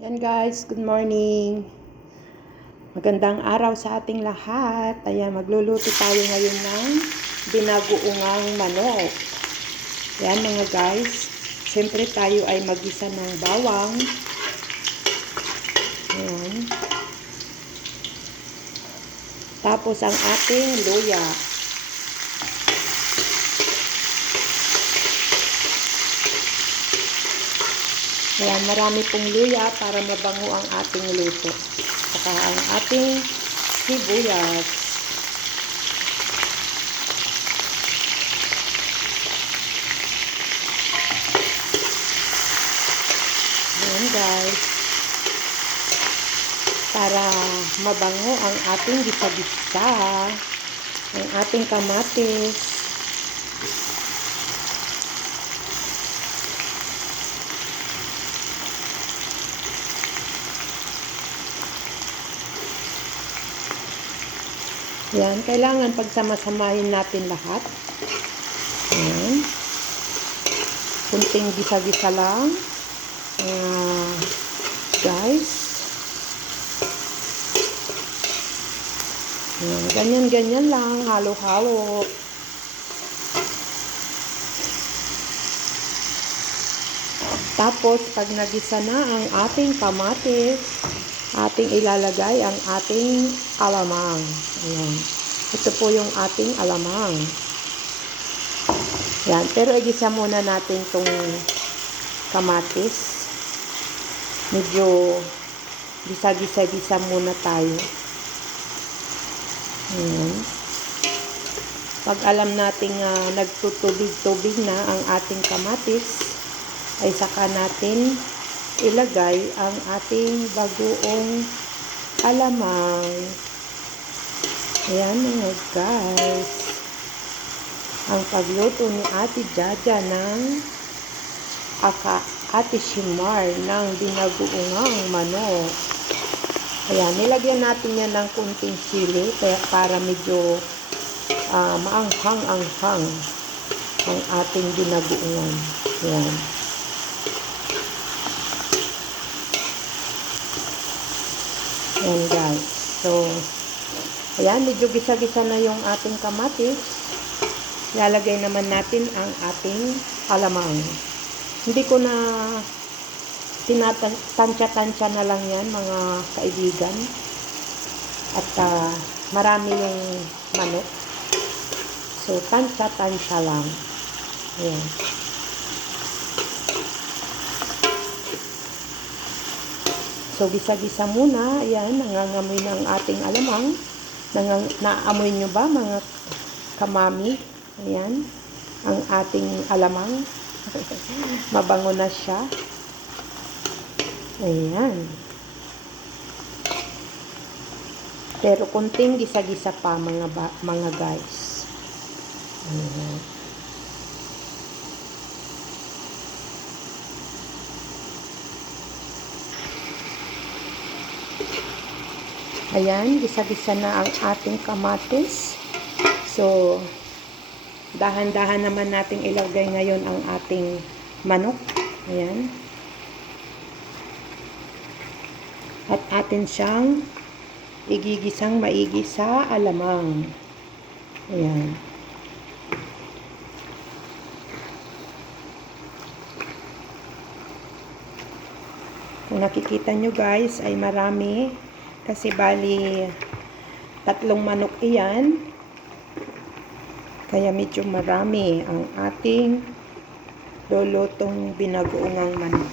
Yan guys, good morning. Magandang araw sa ating lahat. Ayan, magluluto tayo ngayon ng binagoongang manok. Yan mga guys. Siyempre tayo ay mag-isa ng bawang. Ayan. Tapos ang ating luya. Ayan, marami pong luya para mabango ang ating luto. Saka ang ating sibuyas. Ayan guys. Para mabango ang ating gisa-gisa. Ang ating kamatis. Yan, kailangan pagsama-samahin natin lahat. Yan. Kunting gisa-gisa lang. Guys. Yan, ganyan-ganyan lang. Halo-halo. Tapos, pag nagisa na ang ating kamatis, ating ilalagay ang ating alamang. Ayan. Ito po yung ating alamang. Ayan. Pero igisa muna natin itong kamatis. Medyo gisa-gisa-gisa muna tayo. Ayan. Pag alam natin nagtutubig-tubig na ang ating kamatis, ay saka natin ilagay ang ating bagoong alamang. Ayan mga guys. Ang pagluto ni Ate Jaja ng Ate Shimar ng binagoongang manok. Ayan, nilagyan natin yan ng kunting sili para medyo maanghang-anghang ang ating binagoongan. Ayan. Ayan guys. So, ayan, medyo gisa-gisa na yung ating kamatis. Lalagay naman natin ang ating alamang. Hindi ko na tinatansya-tansya na lang yan mga kaibigan. At marami yung manok. So, tansya-tansya lang. Ayan. So, gisa-gisa muna. Ayan, nangangamoy ng ating alamang. Naamoy nyo ba mga kamami? Ayan, ang ating alamang. Mabango na siya. Ayan. Pero kunting gisa-gisa pa mga guys. Ayan. Ayan, gisa-gisa na ang ating kamatis. So, dahan-dahan naman nating ilagay ngayon ang ating manok. Ayan. At atin siyang igigisang maigi sa alamang. Ayan. Kung nakikita nyo guys, ay marami. Kasi bali 3 manok iyan. Kaya medyo marami ang ating lulutong binagoongang manok.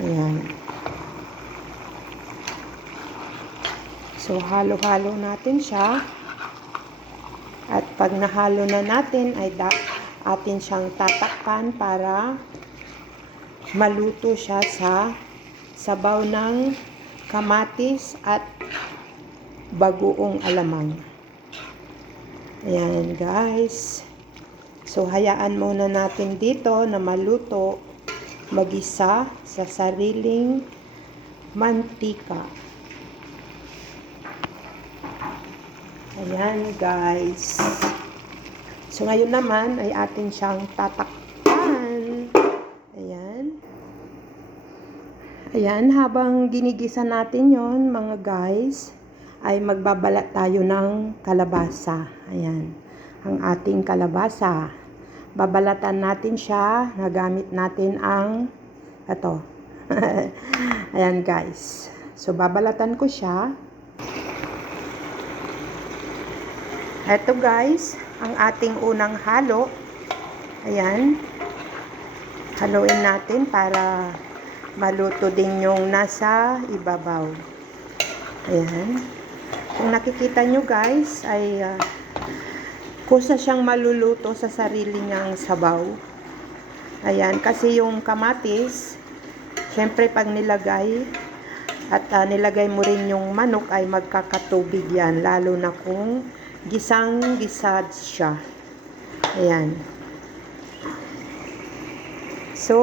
Ayan. So, halo-halo natin siya. At pag nahalo na natin, ay atin siyang tatakpan para maluto siya sa sabaw ng kamatis at bagoong alamang. Ayan guys. So, hayaan muna natin dito na maluto, magisa sa sariling mantika. Ayan guys. So, ngayon naman ay atin siyang tatakpan. Ayan. Ayan, habang ginigisa natin yon mga guys, ay magbabalat tayo ng kalabasa. Ayan, ang ating kalabasa. Babalatan natin siya, nagamit natin ang ito. Ayan guys. So, babalatan ko siya. Ito guys, ang ating unang halo. Ayan. Haluin natin para maluto din yung nasa ibabaw. Ayan. Kung nakikita nyo guys, ay kusa siyang maluluto sa sarili niyang sabaw. Ayan, kasi yung kamatis, syempre pag nilagay at nilagay mo rin yung manok ay magkakatubig yan, lalo na kung gisang-gisa siya. Ayan. So,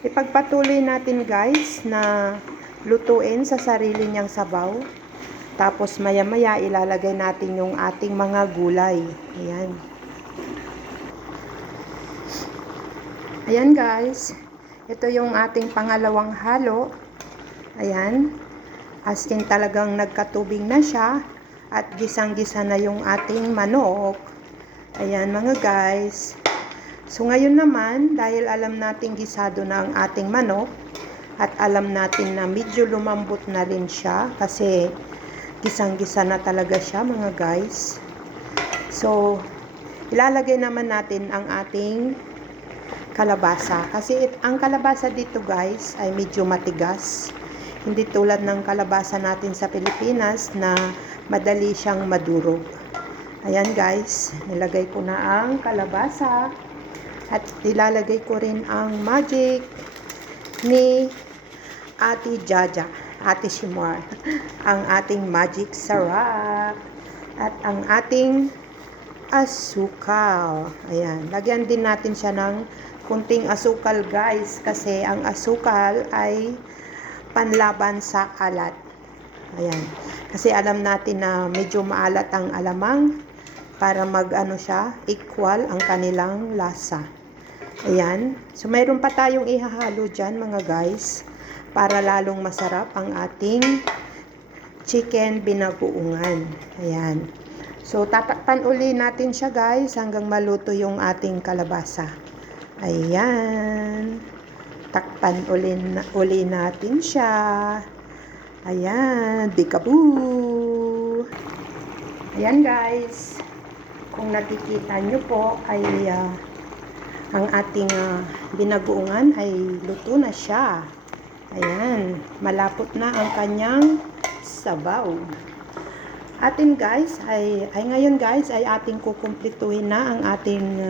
ipagpatuloy natin guys na lutuin sa sarili niyang sabaw. Tapos maya-maya ilalagay natin yung ating mga gulay. Ayan. Ayan guys. Ito yung ating pangalawang halo. Ayan. As in talagang nagkatubig na siya. At gisang-gisa na yung ating manok. Ayan mga guys. So ngayon naman, dahil alam natin gisado na ang ating manok, at alam natin na medyo lumambot na rin siya, kasi gisang-gisa na talaga siya mga guys. So, ilalagay naman natin ang ating kalabasa. Kasi ang kalabasa dito guys ay medyo matigas. Hindi tulad ng kalabasa natin sa Pilipinas na madali siyang madurog. Ayan guys, nilagay ko na ang kalabasa. At ilalagay ko rin ang magic ni Ate Jaja, Ate Shimar. Ang ating magic sarap. At ang ating asukal. Ayan, lagyan din natin siya ng kunting asukal guys. Kasi ang asukal ay panlaban sa alat. Ayan, kasi alam natin na medyo maalat ang alamang para mag-ano siya, equal ang kanilang lasa. Ayan. So, mayroon pa tayong ihahalo dyan mga guys para lalong masarap ang ating chicken binagoongan. Ayan. So, tatakpan uli natin siya guys hanggang maluto yung ating kalabasa. Ayan. Takpan uli natin siya. Ayan. Bikaboo. Ayan guys. Kung nakikita nyo po ay ang ating binagoongan ay luto na siya. Ayan, malapot na ang kanyang sabaw. Atin guys, ngayon guys, ay ating kukumpletuhin na ang ating,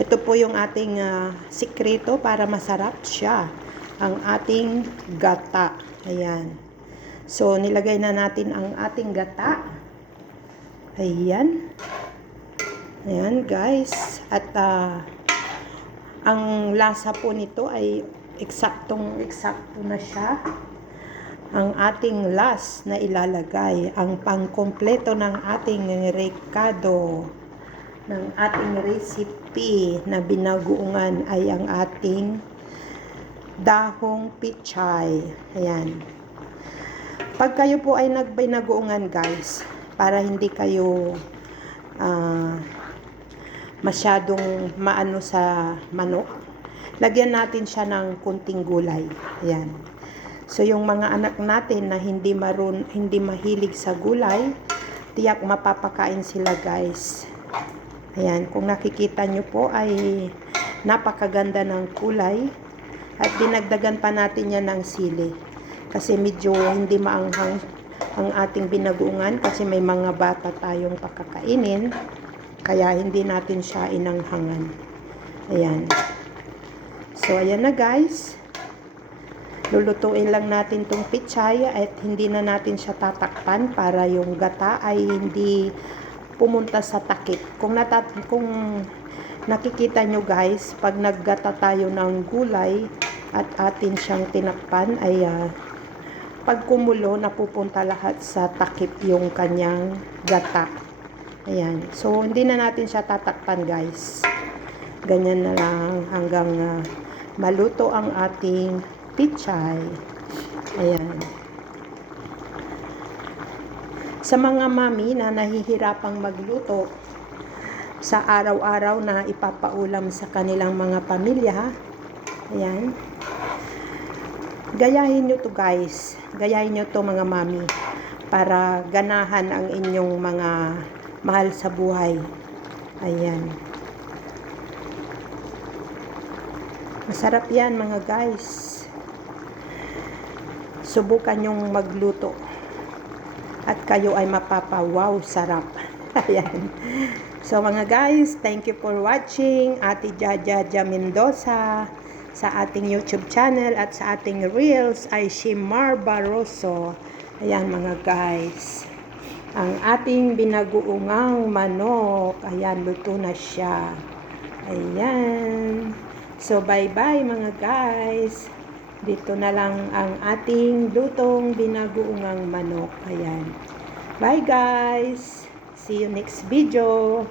ito po yung ating sikreto para masarap siya. Ang ating gata. Ayan. So, nilagay na natin ang ating gata. Ayan. Ayan guys. At, ang lasa po nito ay eksakto na siya. Ang ating last na ilalagay, ang pangkompleto ng ating rekado, ng ating recipe na binagoongan ay ang ating dahong pichay. Ayan. Pag kayo po ay nagbinagoongan guys, para hindi kayo masyadong maano sa manok, lagyan natin siya ng kunting gulay. Ayan. So yung mga anak natin na hindi mahilig sa gulay, tiyak mapapakain sila guys. Ayan, kung nakikita nyo po ay napakaganda ng kulay at dinagdagan pa natin yan ng sili. Kasi medyo hindi maanghang ang ating binagoongan kasi may mga bata tayong pakakainin. Kaya hindi natin siya inanghangan. Ayan. So, ayan na guys. Lulutuin lang natin tong pichay at hindi na natin siya tatakpan para yung gata ay hindi pumunta sa takip. Kung nakikita nyo guys, pag naggata tayo ng gulay at atin siyang tinakpan ay pag kumulo, napupunta lahat sa takip yung kanyang gata. Ayan. So, hindi na natin siya tatakpan guys. Ganyan na lang hanggang maluto ang ating pichay. Ayan. Sa mga mami na nahihirapang magluto sa araw-araw na ipapaulam sa kanilang mga pamilya, ayan, gayahin nyo to guys. Gayahin nyo to mga mami para ganahan ang inyong mga mahal sa buhay. Ayan. Masarap yan mga guys. Subukan nyong magluto. At kayo ay mapapawaw sarap. Ayan. So mga guys, thank you for watching Ate Jaja Mendoza sa ating YouTube channel at sa ating Reels ay Shimar Barroso. Ayan mga guys. Ang ating binagoongang manok. Ayan, luto na siya. Ayan. So bye-bye mga guys. Dito na lang ang ating lutong binagoongang manok. Ayan. Bye guys. See you next video.